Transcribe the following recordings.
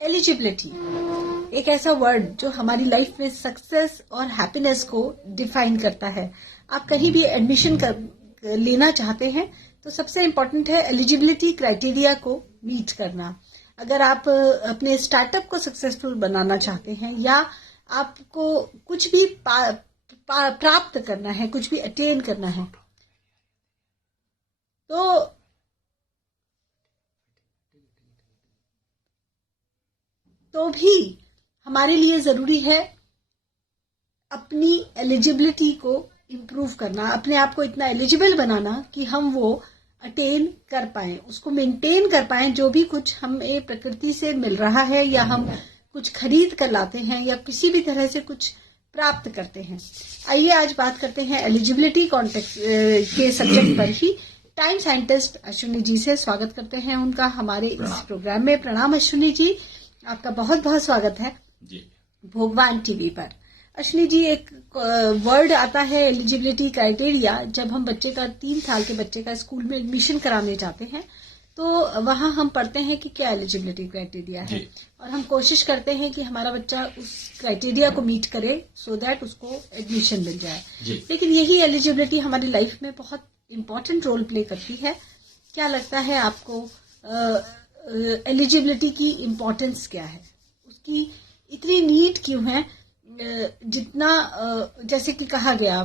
Eligibility एक ऐसा word जो हमारी लाइफ में सक्सेस और हैप्पीनेस को डिफाइन करता है। आप कहीं भी एडमिशन लेना चाहते हैं तो सबसे इम्पोर्टेंट है एलिजिबिलिटी क्राइटेरिया को मीट करना। अगर आप अपने स्टार्टअप को सक्सेसफुल बनाना चाहते हैं या आपको कुछ भी प्राप्त करना है, कुछ भी अटेन करना है, तो भी हमारे लिए जरूरी है अपनी एलिजिबिलिटी को इम्प्रूव करना, अपने आप को इतना एलिजिबल बनाना कि हम वो अटेन कर पाएं, उसको मेंटेन कर पाएं। जो भी कुछ हमें प्रकृति से मिल रहा है या हम कुछ खरीद कर लाते हैं या किसी भी तरह से कुछ प्राप्त करते हैं। आइए आज बात करते हैं एलिजिबिलिटी कॉन्टेक्स्ट के सब्जेक्ट पर ही। टाइम साइंटिस्ट अश्विनी जी से स्वागत करते हैं उनका हमारे इस प्रोग्राम में। प्रणाम अश्विनी जी, आपका बहुत बहुत स्वागत है जी भोगवान टीवी पर। अश्विनी जी, एक वर्ड आता है एलिजिबिलिटी क्राइटेरिया। जब हम बच्चे का 3 साल के बच्चे का स्कूल में एडमिशन कराने जाते हैं तो वहां हम पढ़ते हैं कि क्या एलिजिबिलिटी क्राइटेरिया है और हम कोशिश करते हैं कि हमारा बच्चा उस क्राइटेरिया को मीट करे सो दैट उसको एडमिशन मिल जाए। लेकिन यही एलिजिबिलिटी हमारी लाइफ में बहुत इम्पोर्टेंट रोल प्ले करती है। क्या लगता है आपको एलिजिबिलिटी की इम्पोर्टेंस क्या है, उसकी इतनी नीड क्यों है? जितना जैसे कि कहा गया,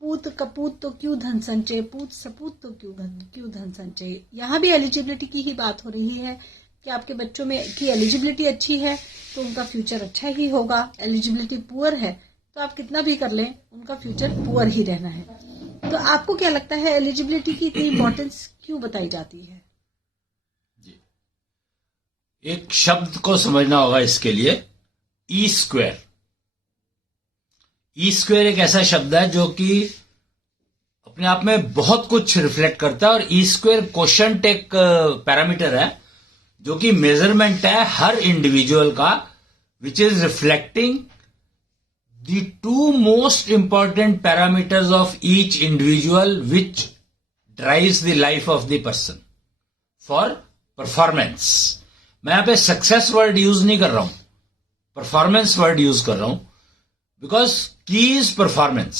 पूत कपूत तो क्यों धन संचय, पूत सपूत तो क्यों धन संचय। यहाँ भी एलिजिबिलिटी की ही बात हो रही है कि आपके बच्चों में की एलिजिबिलिटी अच्छी है तो उनका फ्यूचर अच्छा ही होगा। एलिजिबिलिटी पुअर है तो आप कितना भी कर लें उनका फ्यूचर पुअर ही रहना है। तो आपको क्या लगता है एलिजिबिलिटी की इतनी इम्पोर्टेंस क्यों बताई जाती है? एक शब्द को समझना होगा इसके लिए, ई स्क्वायर। ई स्क्वायर एक ऐसा शब्द है जो कि अपने आप में बहुत कुछ रिफ्लेक्ट करता है। और ई स्क्वायर कोशेंट एक पैरामीटर है जो कि मेजरमेंट है हर इंडिविजुअल का, which is reflecting the 2 most important parameters of each individual which drives the life of the person for performance. मैं यहां पे सक्सेस वर्ड यूज नहीं कर रहा हूं, परफॉर्मेंस वर्ड यूज कर रहा हूं, because key is performance.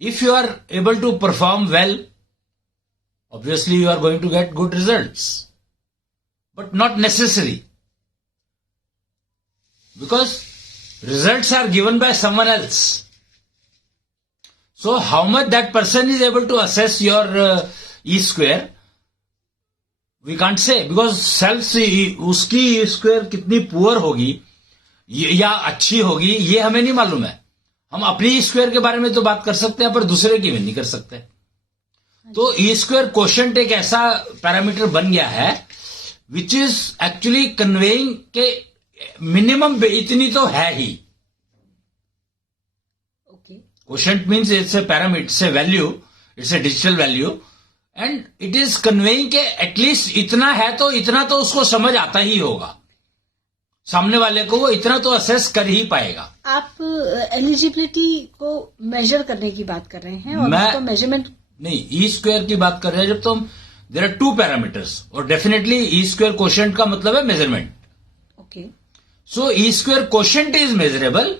If you are able to perform well, obviously you are going to get good results, but not necessary, because results are given by someone else. So how much that person is able to assess your E square, we can't say, because self से उसकी E square कितनी poor होगी या अच्छी होगी ये हमें नहीं मालूम है। हम अपनी E square के बारे में तो बात कर सकते हैं पर दूसरे की में नहीं कर सकते। तो ई स्क्वायर कोशेंट एक ऐसा पैरामीटर बन गया है विच इज एक्चुअली कन्वेइंग के मिनिमम इतनी तो है ही। Quotient means it's a parameter, it's a value, it's a digital value, and it is conveying के एटलीस्ट इतना है तो इतना तो उसको समझ आता ही होगा, सामने वाले को वो इतना तो असेस कर ही पाएगा। आप एलिजिबिलिटी को मेजर करने की बात कर रहे हैं और तो मेजरमेंट नहीं, ई स्क्वायर की बात कर रहे हैं जब तो हम, देयर आर 2 पैरामीटर्स और डेफिनेटली ई स्क्वायर कोशेंट का मतलब है measurement. Okay, so E square quotient is measurable.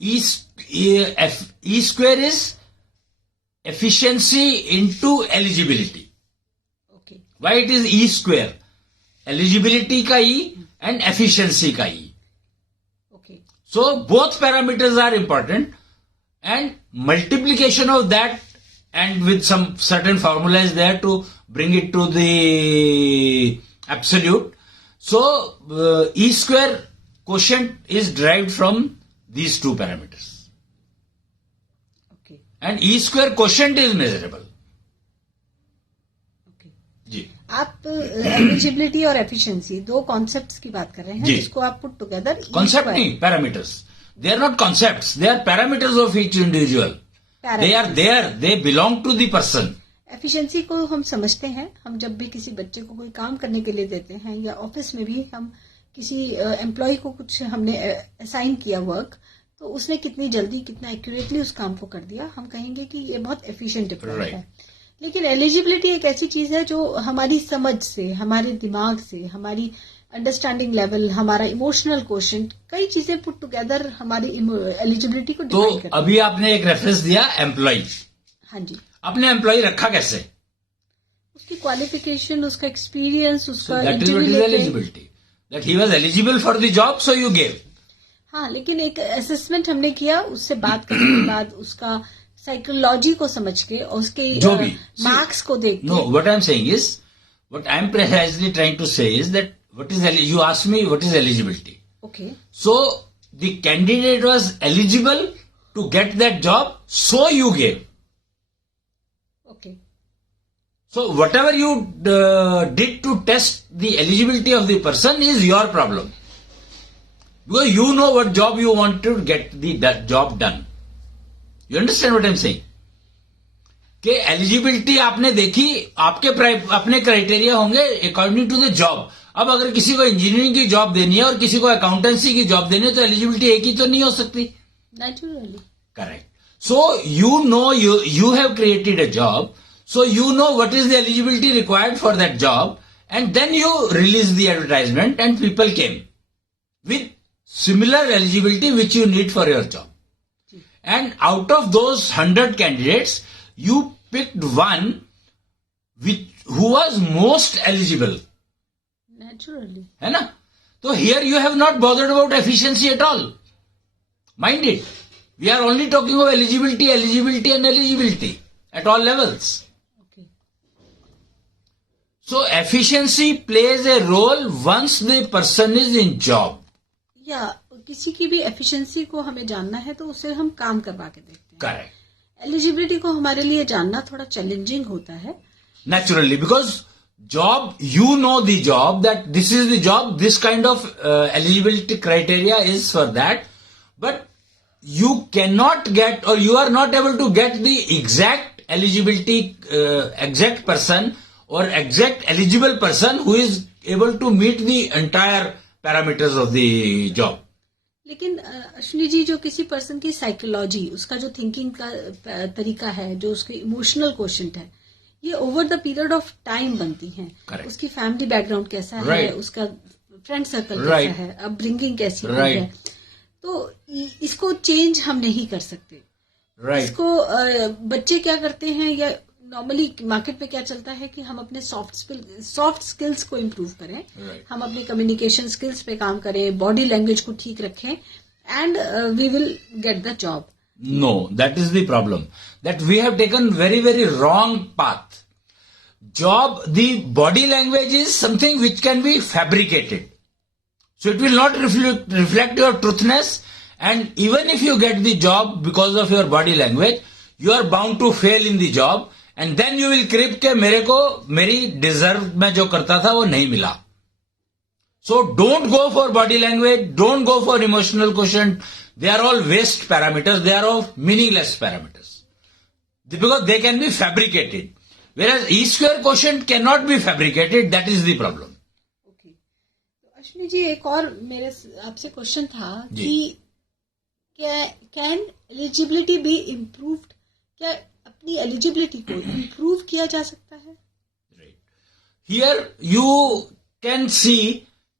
E square is efficiency into eligibility. Okay, why it is E square? Eligibility का ई एंड एफिशिएंसी का E. Okay, so both parameters are important and multiplication of that and with some certain formula is there to bring it to the absolute. So E square quotient is derived from these 2 parameters. Okay. And E square quotient is measurable. Okay. जी, आप eligibility और efficiency 2 concepts की बात कर रहे हैं जिसको आप put together. Concept नहीं, parameters. They are not concepts, they are parameters of each individual. They are there, they belong to the person. Efficiency को हम समझते हैं, हम जब भी किसी बच्चे को कोई काम करने के लिए देते हैं या ऑफिस में भी हम किसी एम्प्लॉय को कुछ हमने असाइन किया वर्क, तो उसने कितनी जल्दी कितना एक्यूरेटली उस काम को कर दिया, हम कहेंगे कि ये बहुत एफिशिएंट एम्प्लॉय है। लेकिन एलिजिबिलिटी एक ऐसी चीज है जो हमारी समझ से, हमारे दिमाग से, हमारी अंडरस्टैंडिंग लेवल, हमारा इमोशनल क्वोशंट, कई चीजें पुट टुगेदर हमारी एलिजिबिलिटी को तो डिफाइन करती है। अभी आपने एक रेफरेंस दिया एम्प्लॉय, हाँ जी, आपने एम्प्लॉय रखा कैसे? उसकी क्वालिफिकेशन, उसका एक्सपीरियंस, उसका that is interview what is लेके। Eligibility, that he was eligible for the job so you gave. हाँ, लेकिन एक असेसमेंट हमने किया, उससे बात करने के बाद, उसका साइकोलॉजी को समझ के और उसके जो भी मार्क्स को देख के। No, what I am saying is, what I am precisely trying to say is that what is, you asked me what is eligibility, okay, so the candidate was eligible to get that job, so you gave. Okay, So whatever you did to test the eligibility of the person is your problem, because you know what job you want to get that job done. You understand what I'm saying? कि eligibility आपने देखी, आपके अपने criteria होंगे according to the job. अब अगर किसी को इंजीनियरिंग की जॉब देनी है और किसी को अकाउंटेंसी की जॉब देनी है, तो एलिजिबिलिटी एक ही तो नहीं हो सकती। Naturally, correct. So you know, you have created a job, so you know what is the eligibility required for that job, and then you release the advertisement and people came with similar eligibility which you need for your job. And out of those 100 candidates, you picked one who was most eligible. Naturally, है ना? So here you have not bothered about efficiency at all. Mind it. We are only talking of eligibility and eligibility at all levels. Okay, So efficiency plays a role once the person is in job. या किसी की भी efficiency को हमें जानना है तो उसे हम काम करवा के देखते हैं। Correct. एलिजिबिलिटी को हमारे लिए जानना थोड़ा चैलेंजिंग होता है। Naturally, because job, you know the job, that this is the job, this kind of eligibility criteria is for that, but you cannot get, or you are not able to get the exact eligibility, exact person or exact eligible person who is able to meet the entire parameters of the job. लेकिन अश्विनी जी, जो किसी person की psychology, उसका जो thinking का तरीका है, जो उसके इमोशनल क्वोशंट है, ये over the period of time बनती हैं। Correct. उसकी फैमिली बैकग्राउंड कैसा है, Right. उसका फ्रेंड सर्कल Right. कैसा है, अपब्रिंगिंग कैसी Right. है, तो इसको चेंज हम नहीं कर सकते। Right. इसको बच्चे क्या करते हैं, या नॉर्मली मार्केट में क्या चलता है कि हम अपने सॉफ्ट स्किल्स को इम्प्रूव करें, Right. हम अपने कम्युनिकेशन स्किल्स पे काम करें, बॉडी लैंग्वेज को ठीक रखें, and we will get the job. No, that is the problem. That we have taken very, very wrong path. Job, the body language is something which can be fabricated. So it will not reflect your truthness, and even if you get the job because of your body language, you are bound to fail in the job, and then you will crib के मेरे को मेरी deserve में जो करता था वो नहीं मिला. So don't go for body language, don't go for emotional quotient. They are all waste parameters, they are all meaningless parameters. Because they can be fabricated. Whereas E-square quotient cannot be fabricated, that is the problem. Okay, तो अश्विनी जी, एक और मेरे आपसे question था जी. कि can eligibility be improved? क्या अपनी eligibility को इम्प्रूव किया जा सकता है? Here you can see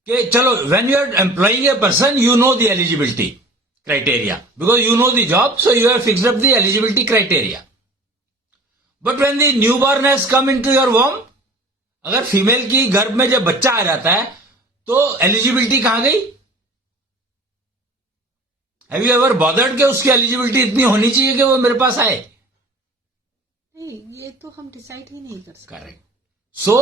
कि चलो, when you are employing a person, you know the eligibility criteria because you know the job, so you have fixed up the eligibility criteria. But when the newborn has come into your womb, अगर female की गर्भ में जब बच्चा आ जाता है तो eligibility कहां गई? Have you ever bothered कि उसकी एलिजिबिलिटी इतनी होनी चाहिए कि वो मेरे पास आए? नहीं, ये तो हम डिसाइड ही नहीं कर सकते। Correct. So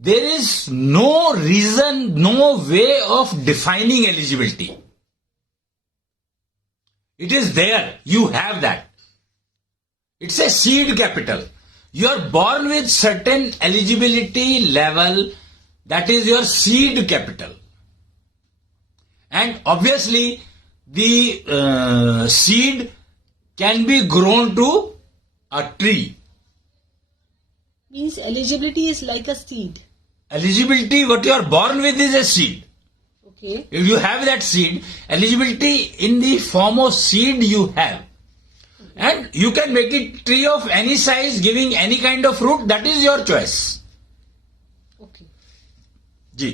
there is no reason, no way of defining eligibility. It is there. You have that. It's a seed capital. You are born with certain eligibility level. That is your seed capital. And obviously, the seed can be grown to a tree. Means eligibility is like a seed. Eligibility, what you are born with is a seed. Okay. If you have that seed, eligibility in the form of seed you have. And you can make it tree of any size, giving any kind of fruit. That is your choice. Okay, जी.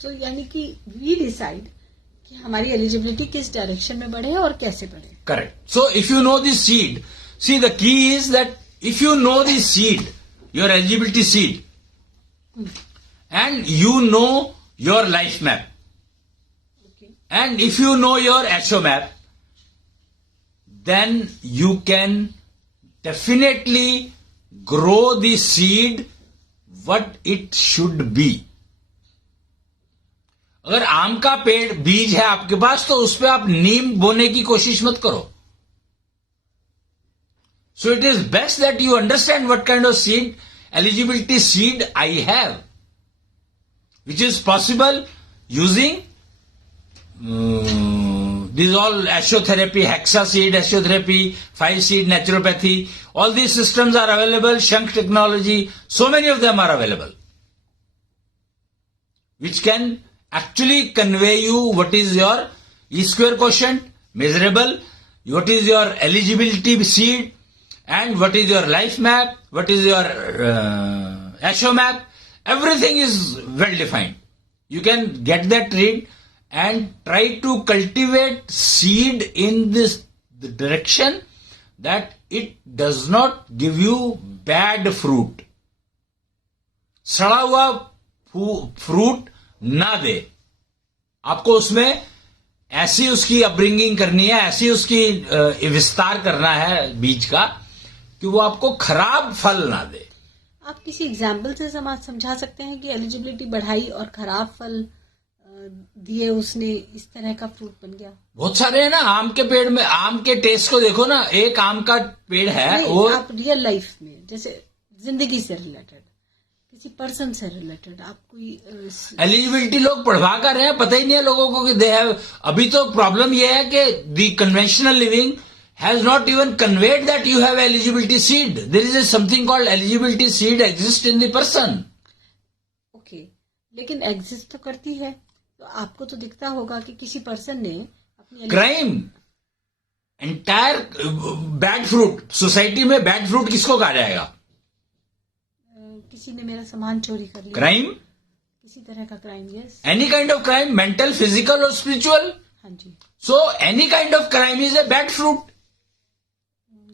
So यानी कि we decide कि हमारी eligibility किस direction में बढ़े और कैसे बढ़े. Correct. So if you know the seed, see the key is that if you know the seed, your eligibility seed, and you know your life map, okay, and if you know your HO map, then you can definitely grow the seed what it should be. अगर आम का पेड़ बीज है आपके पास तो उस पर आप नीम बोने की कोशिश मत करो. So it is best that you understand what kind of seed, eligibility seed I have, which is possible using these all ashiotherapy, hexa seed, ashiotherapy, 5 seed, naturopathy. All these systems are available. Shank technology, so many of them are available, which can actually convey you what is your E-square quotient, measurable, what is your eligibility seed, and what is your life map, what is your HO map. Everything is well defined. You can get that read and try to cultivate seed in this direction that it does not give you bad fruit. सड़ा हुआ fruit ना दे आपको. उसमें ऐसी उसकी upbringing करनी है, ऐसी उसकी विस्तार करना है बीज का कि वो आपको खराब फल ना दे. आप किसी एग्जाम्पल से समझा सकते हैं कि एलिजिबिलिटी बढ़ाई और खराब फल दिए उसने, इस तरह का फ्रूट बन गया? बहुत सारे हैं ना. आम के पेड़ में, आम के टेस्ट को देखो ना. एक आम का पेड़ है वो, आप रियल लाइफ में जैसे जिंदगी से रिलेटेड, किसी पर्सन से रिलेटेड आप कोई एलिजिबिलिटी लोग पढ़वा कर रहे हैं, पता ही नहीं है लोगों को कि दे हैव. अभी तो प्रॉब्लम यह है कि the conventional living has not even conveyed that you have eligibility seed. There is something called eligibility seed exist in the person. Okay, लेकिन एग्जिस्ट तो करती है, तो आपको तो दिखता होगा कि किसी पर्सन ने अपनी crime, entire bad fruit. Society में बैड फ्रूट किसको कहा जाएगा? किसी ने मेरा सामान चोरी कर लिया, क्राइम, किसी तरह का crime. Yes, any kind of crime, mental, physical और स्पिरिचुअल. हाँ जी. So any kind of crime is a bad fruit.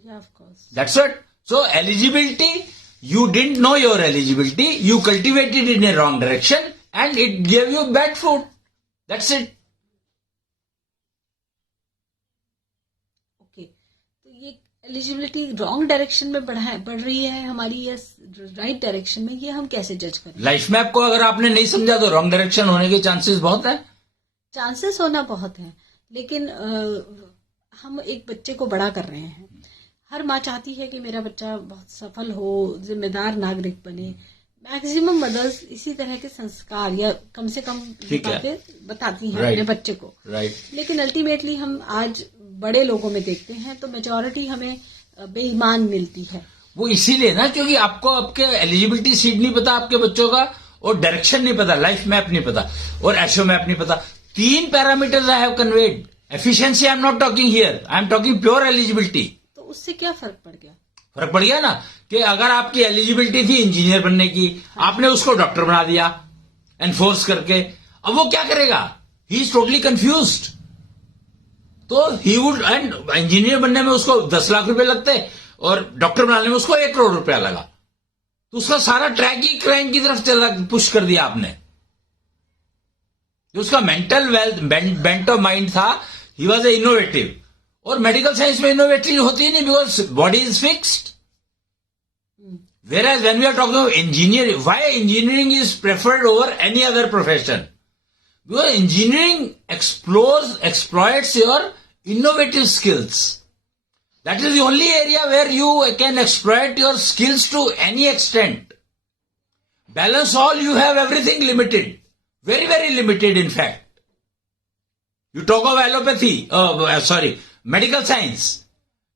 Yeah, of course. That's it. So eligibility, you didn't know your eligibility, you cultivated in a wrong direction and it gave you bad fruit. That's it. Okay, तो ये eligibility wrong direction में बढ़ रही है हमारी या right direction में, ये हम कैसे जज करें? लाइफ मैप को अगर आपने नहीं समझा तो रॉन्ग डायरेक्शन होने के चांसेस बहुत है. चांसेस होना बहुत है, लेकिन हम एक बच्चे को बड़ा कर रहे हैं. हर माँ चाहती है कि मेरा बच्चा बहुत सफल हो, जिम्मेदार नागरिक बने. मैक्सिमम मदर्स इसी तरह के संस्कार या कम से कम बताती हैं अपने बच्चे को. लेकिन अल्टीमेटली हम आज बड़े लोगों में देखते हैं तो मेजॉरिटी हमें बेईमान मिलती है. वो इसीलिए ना, क्योंकि आपको आपके एलिजिबिलिटी सीट नहीं पता आपके बच्चों का, और डायरेक्शन नहीं पता, लाइफ मैप नहीं पता, और एशो मैप नहीं पता. 3 parameters I have conveyed. Efficiency I am not talking here, I am talking pure eligibility. तो उससे क्या फर्क पड़ गया? फर्क पड़ गया ना कि अगर आपकी एलिजिबिलिटी थी इंजीनियर बनने की, आपने उसको डॉक्टर बना दिया एनफोर्स करके. अब वो क्या करेगा? He is totally confused. तो ही वुड, एंड इंजीनियर बनने में उसको 10 लाख रुपए लगते और डॉक्टर बनाने में उसको 1 करोड़ रुपया लगा. तो उसका सारा ट्रैक ही क्राइम की तरफ चला, पुश कर दिया आपने. जो उसका mental wealth, bent of mind था, ही वॉज ए इनोवेटिव. और मेडिकल साइंस में इनोवेटिव होती ही नहीं, because body is fixed. Whereas when we are talking about engineering, why engineering is preferred over any other profession? Because engineering exploits your innovative skills. That is the only area where you can exploit your skills to any extent. Balance all, you have everything limited. Very, very limited in fact. You talk of allopathy, medical science.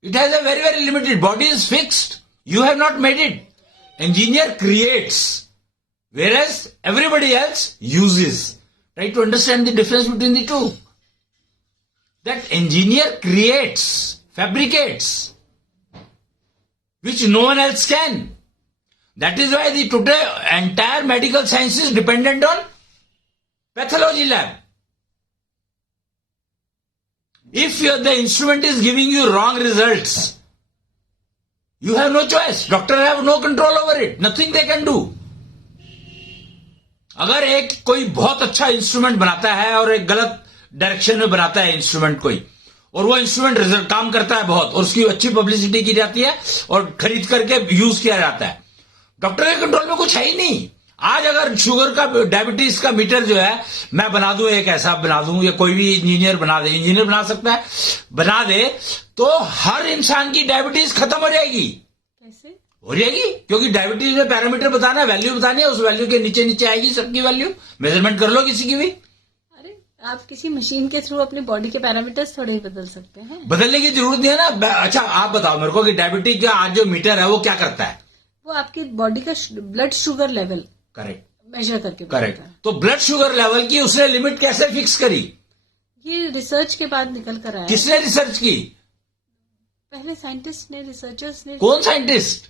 It has a very, very limited, body is fixed. You have not made it. Engineer creates, whereas everybody else uses. Try to understand the difference between the two. That engineer creates, fabricates, which no one else can. That is why the today entire medical science is dependent on pathology lab. If the instrument is giving you wrong results, you have no choice. Doctor have no control over it. Nothing they can do. अगर एक कोई बहुत अच्छा instrument बनाता है और एक गलत डायरेक्शन में बनाता है इंस्ट्रूमेंट कोई, और वो इंस्ट्रूमेंट रिजल्ट काम करता है बहुत और उसकी अच्छी पब्लिसिटी की जाती है और खरीद करके यूज किया जाता है, डॉक्टर के कंट्रोल में कुछ है ही नहीं. आज अगर शुगर का डायबिटीज का मीटर जो है मैं बना दूं, एक ऐसा बना दूं, या कोई भी इंजीनियर बना दे, इंजीनियर बना सकता है, बना दे, तो हर इंसान की डायबिटीज खत्म हो जाएगी. कैसे हो जाएगी? क्योंकि डायबिटीज में पैरामीटर बताना है, वैल्यू बतानी है, उस वैल्यू के नीचे नीचे आएगी सबकी वैल्यू. मेजरमेंट कर लो किसी की भी. अरे आप किसी मशीन के थ्रू अपनी बॉडी के पैरामीटर्स थोड़े ही बदल सकते हैं. बदलने की जरूरत नहीं है ना. अच्छा आप बताओ मेरे को कि डायबिटीज का आज जो मीटर है वो क्या करता है? वो आपकी बॉडी का blood sugar level correct measure करके करेक्ट. बताता है. तो ब्लड शुगर लेवल की उसने लिमिट कैसे फिक्स करी? ये रिसर्च के बाद निकल कर आया. किसने रिसर्च की? पहले साइंटिस्ट ने, रिसर्चर्स ने. कौन साइंटिस्ट?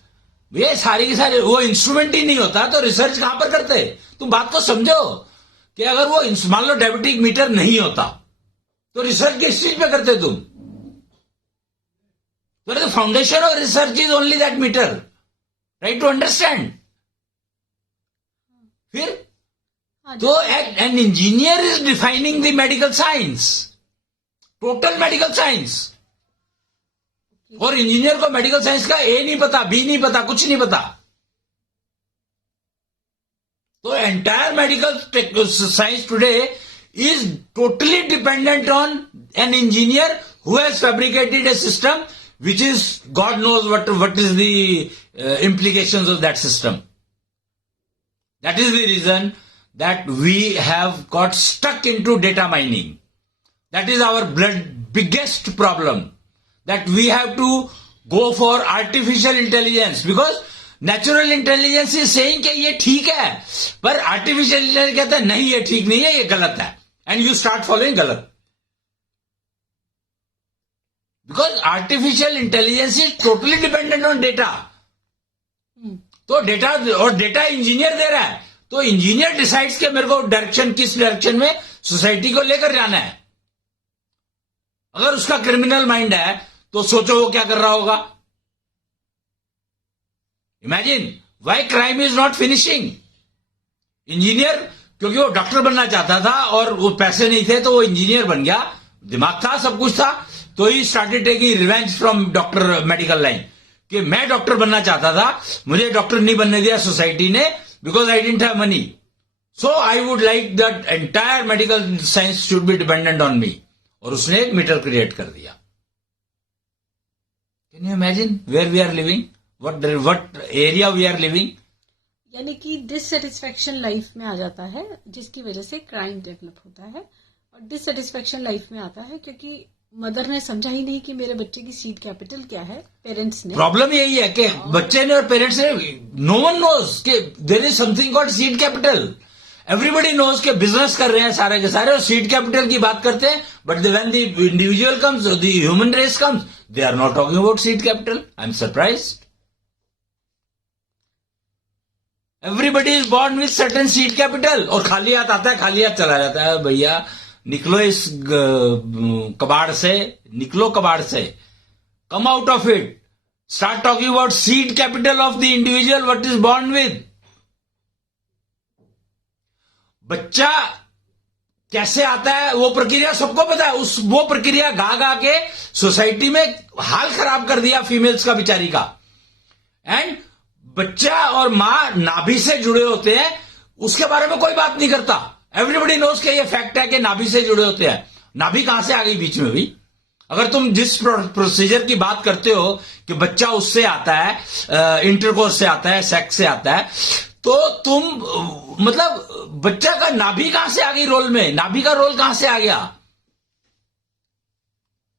ये सारे के सारे, वो इंस्ट्रूमेंट ही नहीं होता तो रिसर्च कहां पर करते? तुम बात को समझो कि अगर वो मान लो डायबिटिक मीटर नहीं होता तो रिसर्च किस चीज पे करते तुम? तो the foundation of research is only that meter, right to understand. फिर तो an engineer is defining the medical science, total medical science. और इंजीनियर को मेडिकल साइंस का ए नहीं पता, बी नहीं पता, कुछ नहीं पता. तो entire medical science today is totally dependent on an engineer who has fabricated A system which is God knows what is the implications of that system. That is the reason that we have got stuck into data mining. That is our biggest problem, that we have to go for artificial intelligence, because natural intelligence is saying कि ये ठीक है, पर artificial intelligence कहता है नहीं ये ठीक नहीं है, ये गलत है, and you start following गलत. Because artificial intelligence is totally dependent on data. तो डेटा, और डेटा इंजीनियर दे रहा है, तो इंजीनियर डिसाइड्स कि मेरे को डायरेक्शन, किस डायरेक्शन में सोसाइटी को लेकर जाना है. अगर उसका क्रिमिनल माइंड है तो सोचो वो क्या कर रहा होगा. Imagine why crime is not finishing. Engineer क्योंकि वो डॉक्टर बनना चाहता था और वो पैसे नहीं थे तो वो इंजीनियर बन गया, दिमाग था, सब कुछ था, तो he started taking revenge from doctor medical line कि मैं डॉक्टर बनना चाहता था, मुझे डॉक्टर नहीं बनने दिया सोसाइटी ने, because I didn't have money, so I would like that entire medical science should be dependent on me. और उसने एक मीटर क्रिएट कर दिया. Can you imagine where we are living, what area we are living. यानी कि dissatisfaction life में आ जाता है, जिसकी वजह से क्राइम डेवलप होता है. और डिससेटिस्फैक्शन लाइफ में आता है क्योंकि मदर ने समझा ही नहीं कि मेरे बच्चे की सीड कैपिटल क्या है. पेरेंट्स ने, प्रॉब्लम यही है कि बच्चे ने और पेरेंट्स ने, नो वन नोज कि there is something called seed capital. Everybody knows के बिजनेस कर रहे हैं सारे के सारे और सीड कैपिटल की बात करते हैं, but when the individual comes, the human race comes, they are not talking about seed capital. I am surprised. Everybody is born with certain seed capital. और खाली हाथ आता है, खाली हाथ चला जाता है. भैया निकलो इस कबाड़ से, निकलो कबाड़ से, come out of it, start talking about seed capital of the individual, what is born with. बच्चा कैसे आता है वो प्रक्रिया सबको पता है. वो प्रक्रिया गा गा के सोसाइटी में हाल खराब कर दिया फीमेल्स का, बेचारी का. एंड बच्चा और मां नाभि से जुड़े होते हैं, उसके बारे में कोई बात नहीं करता. एवरीबडी नोज के ये फैक्ट है कि नाभि से जुड़े होते हैं. नाभि कहां से आ गई बीच में भी? अगर तुम जिस प्रोसीजर की बात करते हो कि बच्चा उससे आता है, इंटरकोर्स से आता है, सेक्स से आता है, तो तुम मतलब बच्चा का नाभि कहां से आ गई रोल में? नाभि का रोल कहां से आ गया?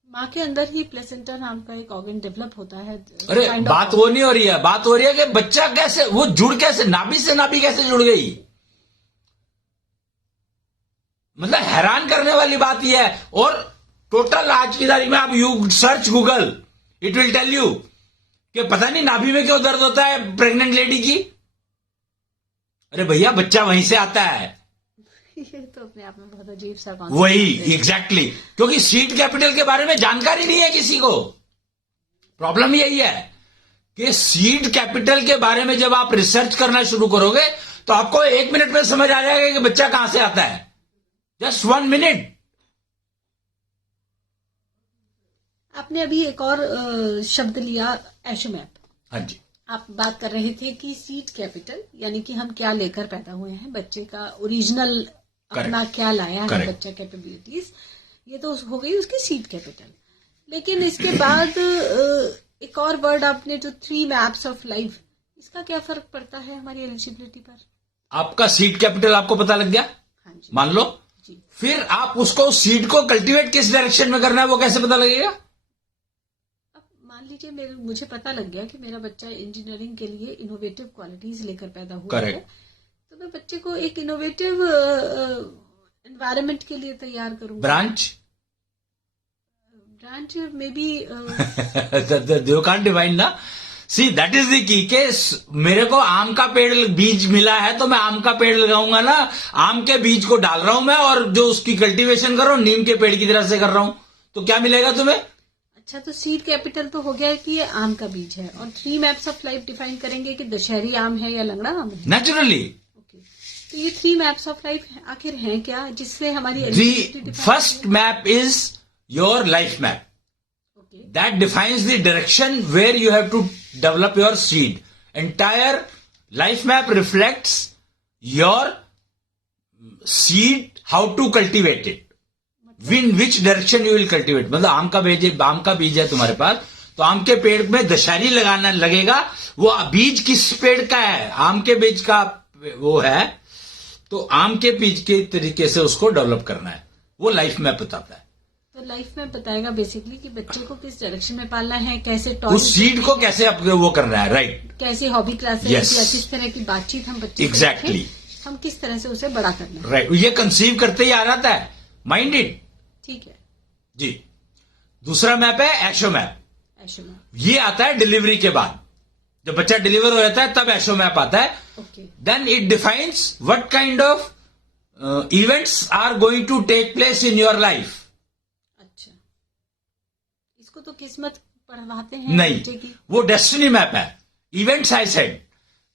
माँ के अंदर ही प्लेसेंटा नाम का एक ऑर्गन डेवलप होता है. अरे बात वो नहीं हो रही है, बात हो रही है कि बच्चा कैसे, वो जुड़ कैसे, नाभि से नाभि कैसे जुड़ गई. मतलब हैरान करने वाली बात यह है. और टोटल आज की तारीख में आप you search Google, it will tell you कि पता नहीं नाभि में क्यों दर्द होता है प्रेग्नेंट लेडी की। अरे भैया, बच्चा वहीं से आता है। ये तो अपने आप में बहुत अजीब सा वही एग्जैक्टली क्योंकि सीड कैपिटल के बारे में जानकारी नहीं है किसी को। प्रॉब्लम यही है कि सीड कैपिटल के बारे में जब आप रिसर्च करना शुरू करोगे तो आपको 1 मिनट में समझ आ जाएगा कि बच्चा कहां से आता है। Just 1 minute. आपने अभी एक और शब्द लिया, एशोमैप। हाँ जी। आप बात कर रहे थे कि सीड कैपिटल यानी कि हम क्या लेकर पैदा हुए हैं, बच्चे का ओरिजिनल अपना क्या लाया है बच्चा, कैपेबिलिटीज, ये तो हो गई उसकी सीड कैपिटल। लेकिन इसके बाद एक और वर्ड आपने जो 3 मैप्स ऑफ लाइफ, इसका क्या फर्क पड़ता है हमारी एलिजिबिलिटी पर? आपका सीड कैपिटल आपको पता लग गया, हाँ जी, मान लो जी। फिर आप उसको सीड को कल्टीवेट किस डायरेक्शन में करना है वो कैसे पता लगेगा? अब मान लीजिए मुझे पता लग गया कि मेरा बच्चा इंजीनियरिंग के लिए इनोवेटिव क्वालिटीज लेकर पैदा हुआ है, तो मैं बच्चे को एक इनोवेटिव एनवायरनमेंट के लिए तैयार करूंगा। ब्रांच में भी यू कांट डिवाइन ना। See that is the key के मेरे को आम का पेड़ बीज मिला है तो मैं आम का पेड़ लगाऊंगा ना। आम के बीज को डाल रहा हूं मैं और जो उसकी कल्टीवेशन कर रहा हूं नीम के पेड़ की तरह से कर रहा हूं, तो क्या मिलेगा तुम्हें? अच्छा, तो सीड कैपिटल तो हो गया कि ये आम का बीज है, और 3 मैप्स ऑफ लाइफ डिफाइन करेंगे कि दशहरी आम है या लंगड़ा आम है। नेचुरली। ओके, तो ये 3 मैप्स ऑफ लाइफ आखिर हैं क्या, जिससे हमारी the first map is your life map. That defines the direction where you have to develop your seed. Entire life map reflects your seed, how to cultivate it. In which direction you will cultivate. मतलब आम का बीज है तुम्हारे पास, तो आम के पेड़ में दशहरी लगाना लगेगा। वो बीज किस पेड़ का है? आम के बीज का वो है, तो आम के बीज के तरीके से उसको डेवलप करना है, वो लाइफ मैप बताता है। तो लाइफ में बताएगा बेसिकली कि बच्चे को किस डायरेक्शन में पालना है, कैसे उस सीड को कैसे वो करना है, राइट, कैसे हॉबी क्लासेस या किस तरह की बातचीत हम बच्चे एग्जैक्टली हम किस तरह से उसे बड़ा करना है, राइट। ये कंसीव करते ही आ जाता है, माइंडेड। ठीक है जी। दूसरा मैप है एशो मैप। एशो मैप ये आता है डिलीवरी के बाद, जब बच्चा डिलीवर हो जाता है तब एशो मैप आता है। Okay, then it defines what kind of events are going to take place in your life. इसको तो किस्मत पढ़वाते हैं नहीं, की। वो डेस्टिनी मैप है। इवेंट्स आई सेड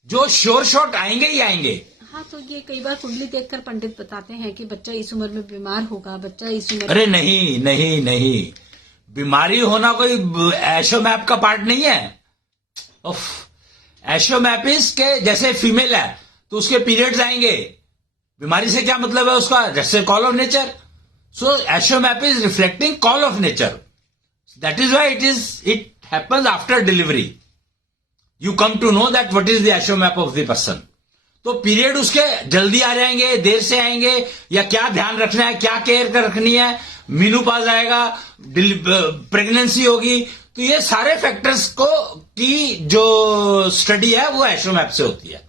जो श्योर शॉट आएंगे ही आएंगे। हाँ, तो ये कई बार कुंडली देखकर पंडित बताते हैं कि बच्चा इस उम्र में बीमार होगा, बच्चा इस उम्र। अरे नहीं नहीं नहीं, बीमारी होना कोई एशो मैप का पार्ट नहीं है। एशो मैप इज के जैसे फीमेल है तो उसके पीरियड्स आएंगे, बीमारी से क्या मतलब है उसका, जैसे कॉल ऑफ नेचर। सो एशो map is reflecting call of nature. That is why it happens after delivery. You come to know that what is the Asho map of the person. तो पीरियड उसके जल्दी आ जाएंगे, देर से आएंगे, या क्या ध्यान रखना है, क्या केयर कर रखनी है, मीनोपॉज आएगा, प्रेगनेंसी होगी, तो ये सारे फैक्टर्स को की जो स्टडी है वो एशो मैप से होती है।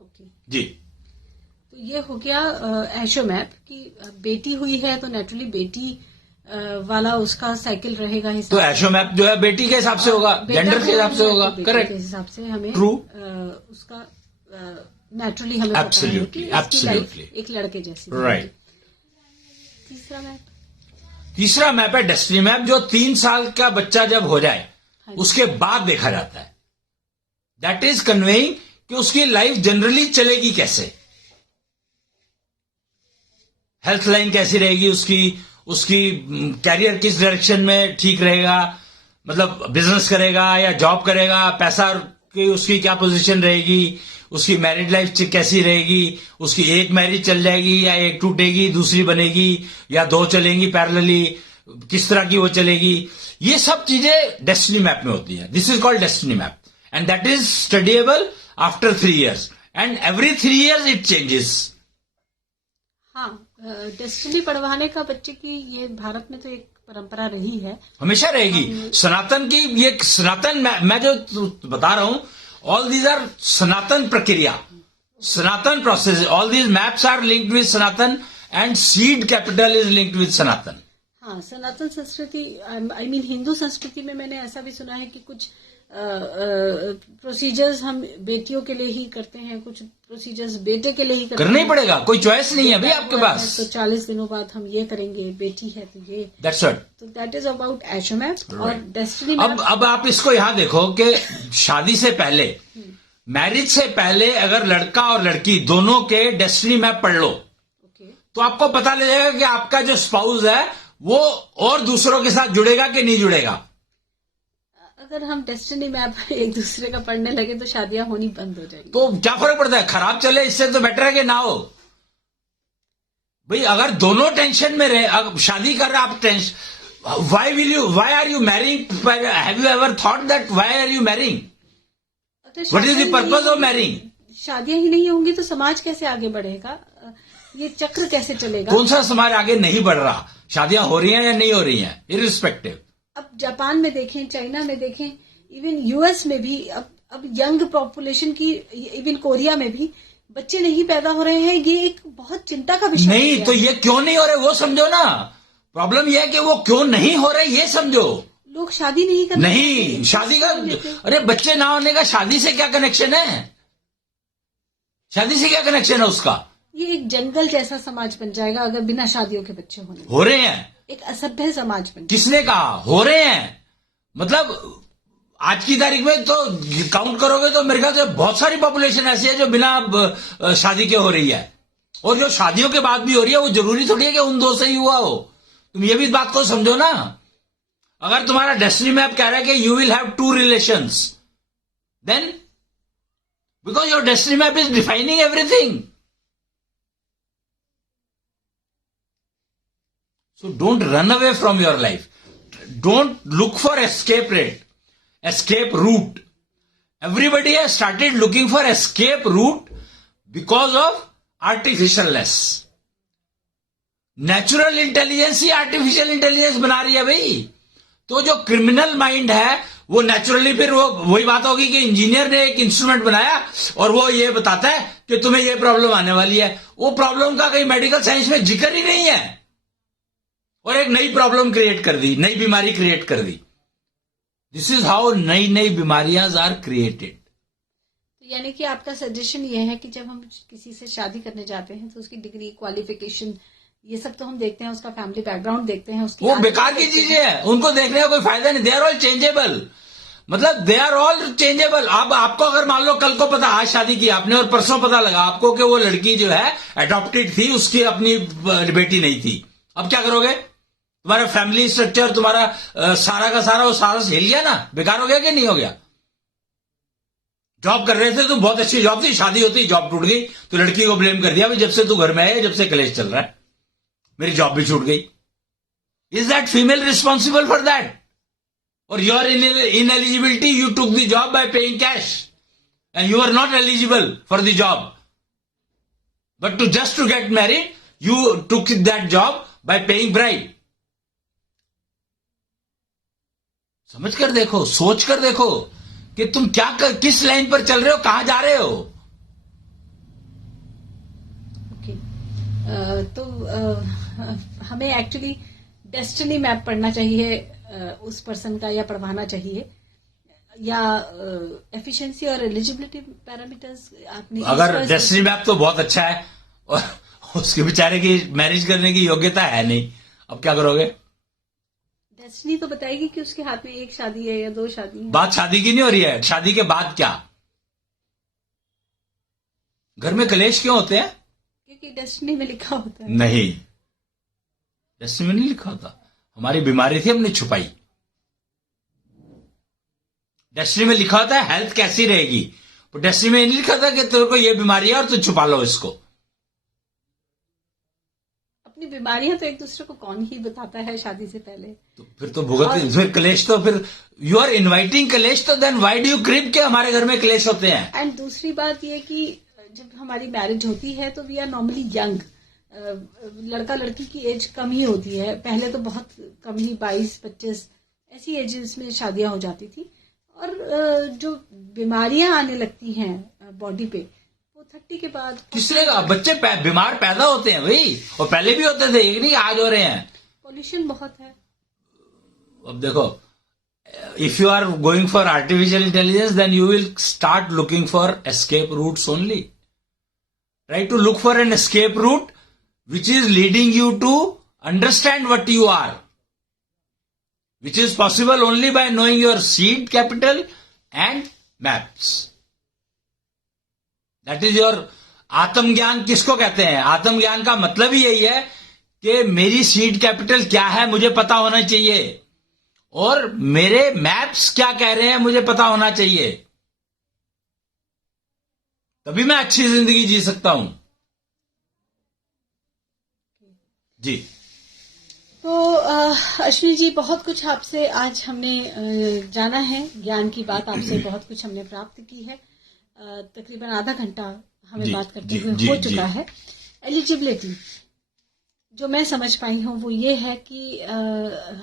ओके जी। तो ये हो गया एशो मैप की। बेटी हुई है तो नेचुरली बेटी वाला उसका साइकिल रहेगा हिसाब। तो एशो मैप जो है बेटी के हिसाब से होगा, जेंडर के हिसाब से होगा, करेक्ट, के हिसाब से हमें ट्रू उसका नेचुरली हमें एब्सोल्युटली एक लड़के जैसी, राइट। तीसरा मैप है डेस्टिनी मैप, जो 3 साल का बच्चा जब हो जाए उसके बाद देखा जाता है। दैट इज कन्वेइंग कि उसकी लाइफ जनरली चलेगी कैसे, हेल्थ लाइन कैसी रहेगी उसकी कैरियर किस डायरेक्शन में ठीक रहेगा, मतलब बिजनेस करेगा या जॉब करेगा, पैसा की उसकी क्या पोजीशन रहेगी, उसकी मैरिड लाइफ कैसी रहेगी, उसकी एक मैरिज चल जाएगी या एक टूटेगी दूसरी बनेगी या 2 चलेंगी पैरेलली, किस तरह की वो चलेगी, ये सब चीजें डेस्टिनी मैप में होती है। This is called destiny map and that is studyable after 3 years and every 3 years it changes. हाँ, डेस्टिनी पढ़वाने का बच्चे की ये भारत में तो एक परंपरा रही है, हमेशा रहेगी। सनातन की ये सनातन मैं जो बता रहा हूं, ऑल दीज आर सनातन प्रक्रिया, Sanatan process, all these maps are linked with Sanatan and seed capital is linked with Sanatan. हाँ, सनातन संस्कृति, आई मीन हिंदू संस्कृति में मैंने ऐसा भी सुना है कि कुछ प्रोसीजर्स हम बेटियों के लिए ही करते हैं, कुछ प्रोसीजर्स बेटे के लिए ही करते करना हैं। ही पड़ेगा, कोई चॉइस नहीं है भाई आपके पास। तो 40 दिनों बाद हम ये करेंगे, बेटी है तो ये। That's it. तो दैट इज अबाउट एशो मैप और डेस्टिनी अब मैप। अब आप इसको यहाँ देखो कि शादी से पहले, मैरिज से पहले अगर लड़का और लड़की दोनों के डेस्टिनी मैप पढ़ लो तो आपको पता लगेगा कि आपका जो स्पाउस है वो और दूसरों के साथ जुड़ेगा कि नहीं जुड़ेगा। अगर हम डेस्टिनी मैप एक दूसरे का पढ़ने लगे तो शादियां होनी बंद हो जाएगी। तो क्या फर्क पड़ता है, खराब चले इससे तो बेटर है कि ना हो। भाई अगर दोनों टेंशन में रहे, अब शादी कर रहे आप tension, why are you marrying, have you ever thought that why are you marrying, what is the purpose of marrying? शादियां ही नहीं होंगी तो समाज कैसे आगे बढ़ेगा, ये चक्र कैसे चलेगा? कौन सा समाज आगे नहीं बढ़ रहा? शादियां हो रही हैं या नहीं हो रही हैं, इररिस्पेक्टिव। अब जापान में देखें, चाइना में देखें, इवन यूएस में भी अब यंग पॉपुलेशन की, इवन कोरिया में भी बच्चे नहीं पैदा हो रहे हैं। ये एक बहुत चिंता का विषय नहीं तो ये क्यों नहीं हो रहे वो समझो ना। प्रॉब्लम ये है कि वो क्यों नहीं हो रहे ये समझो। लोग शादी नहीं करते। नहीं, शादी का, अरे बच्चे ना होने का शादी से क्या कनेक्शन है? शादी से क्या कनेक्शन है उसका? ये एक जंगल जैसा समाज बन जाएगा अगर बिना शादियों के बच्चे होने। हो रहे हैं, एक असभ्य समाज बन। किसने कहा हो रहे हैं? मतलब आज की तारीख में तो काउंट करोगे तो मेरे ख्याल से बहुत सारी पॉपुलेशन ऐसी है जो बिना शादी के हो रही है, और जो शादियों के बाद भी हो रही है वो जरूरी थोड़ी है कि उन दो से ही हुआ हो। तुम ये भी बात को समझो ना। अगर तुम्हारा डेस्टिनी मैप कह रहा है कि you will have 2 relations, then because your destiny map is defining everything. So don't run away from your life. Don't look for escape route. Everybody has started looking for escape route because of artificialness. Natural intelligence he artificial intelligence बना रही है भाई। तो जो criminal mind है वो naturally फिर वो वही बात होगी कि इंजीनियर ने एक इंस्ट्रूमेंट बनाया और वो ये बताता है कि तुम्हें ये प्रॉब्लम आने वाली है। वो प्रॉब्लम का कहीं मेडिकल साइंस में जिक्र ही नहीं है, और एक नई प्रॉब्लम क्रिएट कर दी, नई बीमारी क्रिएट कर दी। दिस इज हाउ नई नई बीमारियां आर क्रिएटेड। तो यानी कि आपका सजेशन ये है कि जब हम किसी से शादी करने जाते हैं तो उसकी डिग्री, क्वालिफिकेशन, ये सब तो हम देखते हैं, उसका फैमिली बैकग्राउंड देखते हैं, उसकी वो बेकार की चीजें हैं, उनको देखने का कोई फायदा नहीं। दे आर ऑल चेंजेबल, मतलब दे आर ऑल चेंजेबल। अब आपको अगर मान लो कल को पता, आज शादी की आपने और परसों पता लगा आपको कि वो लड़की जो है अडॉप्टेड थी, उसकी अपनी बेटी नहीं थी, अब क्या करोगे? तुम्हारा फैमिली स्ट्रक्चर, तुम्हारा सारा का सारा वो सारा हिल गया ना, बेकार हो गया कि नहीं हो गया? जॉब कर रहे थे तो बहुत अच्छी जॉब थी, शादी होती जॉब टूट गई तो लड़की को ब्लेम कर दिया, जब से तू घर में है, जब से कलेश चल रहा है, मेरी जॉब भी छूट गई। Is that female responsible for that? और your ineligibility, you took the job by paying cash and you are not eligible for the job, but just to get married you took that job by paying bribe. समझ कर देखो, सोच कर देखो कि तुम किस लाइन पर चल रहे हो, कहां जा रहे हो। ओके, तो हमें एक्चुअली डेस्टिनी मैप पढ़ना चाहिए उस पर्सन का, या पढ़वाना चाहिए, या एफिशिएंसी और एलिजिबिलिटी पैरामीटर्स आपने। अगर डेस्टिनी मैप तो बहुत अच्छा है और उसके बेचारे की मैरिज करने की योग्यता है नहीं, अब क्या करोगे? डेस्टिनी तो बताएगी कि उसके हाथ में एक शादी है या 2 शादी है। बात शादी की नहीं हो रही है, शादी के बाद क्या? घर में कलेश क्यों होते हैं? क्योंकि डेस्टिनी में लिखा होता है। नहीं, डेस्टिनी में नहीं लिखा होता। हमारी बीमारी थी, हमने छुपाई। डेस्टिनी में लिखा होता है हेल्थ कैसी रहेगी, तो डेस्टिनी में नहीं लिखा था कि तेरे को ये बीमारी है और तू छुपा लो इसको। अपनी बीमारियां तो एक दूसरे को कौन ही बताता है शादी से पहले। तो फिर तो भुगत, फिर कलेश, तो फिर यू आर इन्वाइटिंग कलेश, तो देन व्हाई डू यू क्रिप के हमारे घर में कलेश होते हैं। एंड दूसरी बात ये कि जब हमारी मैरिज होती है तो वी आर नॉर्मली यंग, लड़का लड़की की एज कम ही होती है, पहले तो बहुत कम ही 22-25 ऐसी एजेस में शादियां हो जाती थी, और जो बीमारियां आने लगती हैं बॉडी पे वो 30 के बाद। किसने कहा? बच्चे बीमार पैदा होते हैं भाई, और पहले भी होते थे, एक नहीं आज हो रहे हैं। पॉल्यूशन बहुत है। अब देखो, if you are going for artificial intelligence, then you will start looking for escape routes only. Try to look for an escape route which is leading you to understand what you are, which is possible only by knowing your seed capital and maps. That is your आत्मज्ञान। किसको कहते हैं? आत्मज्ञान का मतलब ही यही है कि मेरी सीड कैपिटल क्या है मुझे पता होना चाहिए, और मेरे मैप्स क्या कह रहे हैं मुझे पता होना चाहिए, तभी मैं अच्छी जिंदगी जी सकता हूं। जी। तो अश्विनी जी, बहुत कुछ आपसे आज हमने जाना है, ज्ञान की बात आपसे बहुत कुछ हमने प्राप्त की है। तकरीबन आधा घंटा हमें बात करते हुए हो चुका है। एलिजिबिलिटी जो मैं समझ पाई हूँ वो ये है कि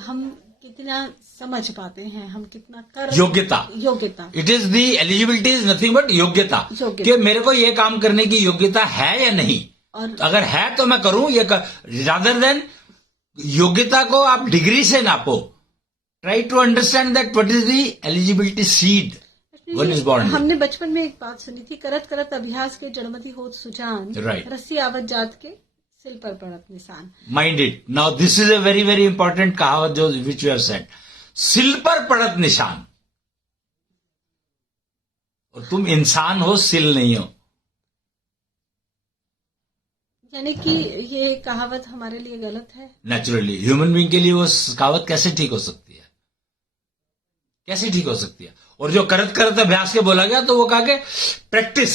हम कितना समझ पाते हैं, हम कितना कर योग्यता it is the eligibility is nothing but योग्यता कि मेरे को ये काम करने की योग्यता है या नहीं, और अगर है तो मैं करूं ये रादर देन योग्यता को आप डिग्री से नापो। Try to understand that what is the eligibility seed one is born. हमने बचपन में एक बात सुनी थी, करत करत अभ्यास के जड़मती होत सुजान, रस्सी आवत जात के सिल पर पड़त निशान। Mind it. Now this is a very very important कहावत जो विच यू हैव सेड, सिल पर पड़त निशान, और तुम इंसान हो, सिल नहीं हो। यानी कि ये कहावत हमारे लिए गलत है। नेचुरली ह्यूमन बीइंग के लिए वो कहावत कैसे ठीक हो सकती है? कैसे ठीक हो सकती है? और जो करत करत अभ्यास के बोला गया तो वो कहा कि प्रैक्टिस,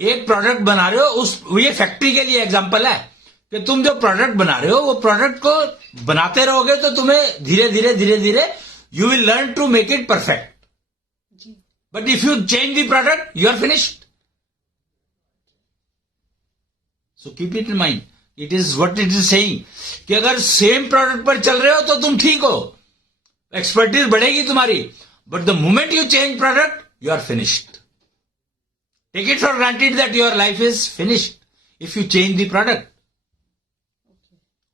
एक प्रोडक्ट बना रहे हो, ये फैक्ट्री के लिए एग्जांपल है कि तुम जो प्रोडक्ट बना रहे हो वो प्रोडक्ट को बनाते रहोगे तो तुम्हें धीरे धीरे you will learn to make it perfect. But if you change the product you are finished. So keep it in mind, it is what it is saying कि अगर सेम प्रोडक्ट पर चल रहे हो तो तुम ठीक हो, एक्सपर्टीज बढ़ेगी तुम्हारी, but the moment you change product you are finished. Take it for granted that your life is finished if you change the product.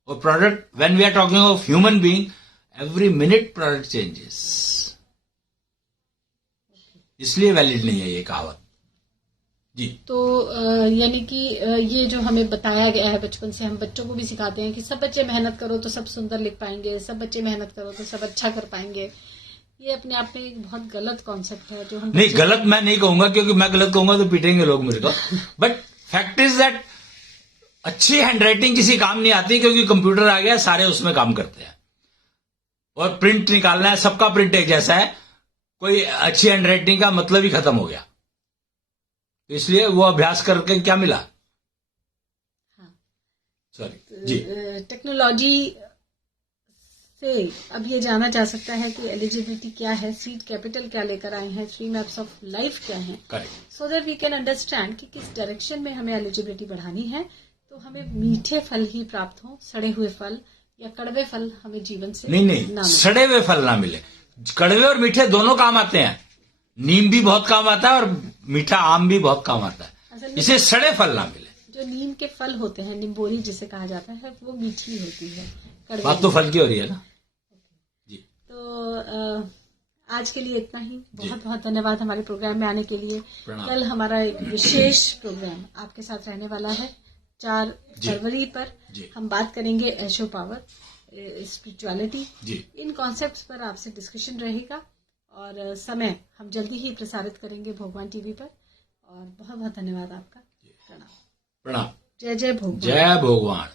और product, when we are talking of human being, every minute product changes, इसलिए valid नहीं है ये कहावत। जी। तो यानी कि ये जो हमें बताया गया है बचपन से, हम बच्चों को भी सिखाते हैं कि सब बच्चे मेहनत करो तो सब सुंदर लिख पाएंगे, सब बच्चे मेहनत करो तो सब अच्छा कर पाएंगे। ये अपने आप में एक बहुत गलत कॉन्सेप्ट है जो हम नहीं, गलत मैं नहीं कहूंगा, क्योंकि मैं गलत कहूंगा तो पीटेंगे लोग मेरे को। बट फैक्ट इज दैट अच्छी हैंडराइटिंग किसी काम नहीं आती, क्योंकि कंप्यूटर आ गया, सारे उसमें काम करते हैं, और प्रिंट निकालना है, सबका प्रिंट एक जैसा है, कोई अच्छी हैंडराइटिंग का मतलब ही खत्म हो गया। इसलिए वो अभ्यास करके क्या मिला? सॉरी जी। टेक्नोलॉजी से अब ये जाना जा सकता है कि एलिजिबिलिटी क्या है, सीड कैपिटल क्या लेकर आए हैं, 3 मैप्स ऑफ लाइफ क्या है, so that we can understand कि किस डायरेक्शन में हमें एलिजिबिलिटी बढ़ानी है, तो हमें मीठे फल ही प्राप्त हो, सड़े हुए फल या कड़वे फल हमें जीवन से नहीं, सड़े हुए फल ना मिले। कड़वे और मीठे दोनों काम आते हैं, नीम भी बहुत काम आता है और मीठा आम भी बहुत काम आता है, इसे सड़े फल ना मिले। जो नीम के फल होते हैं, निम्बोली जिसे कहा जाता है, वो मीठी होती है, बात तो फल की हो रही है ना। जी। तो आज के लिए इतना ही। बहुत बहुत धन्यवाद हमारे प्रोग्राम में आने के लिए। कल हमारा एक विशेष प्रोग्राम आपके साथ रहने वाला है 4 फरवरी पर। हम बात करेंगे ऐशो पावर, स्पिरिचुअलिटी, इन कॉन्सेप्ट्स पर आपसे डिस्कशन रहेगा, और समय हम जल्दी ही प्रसारित करेंगे भगवान टीवी पर। और बहुत बहुत धन्यवाद आपका। प्रणाम। प्रणाम। जय जय भगवान। जय भगवान।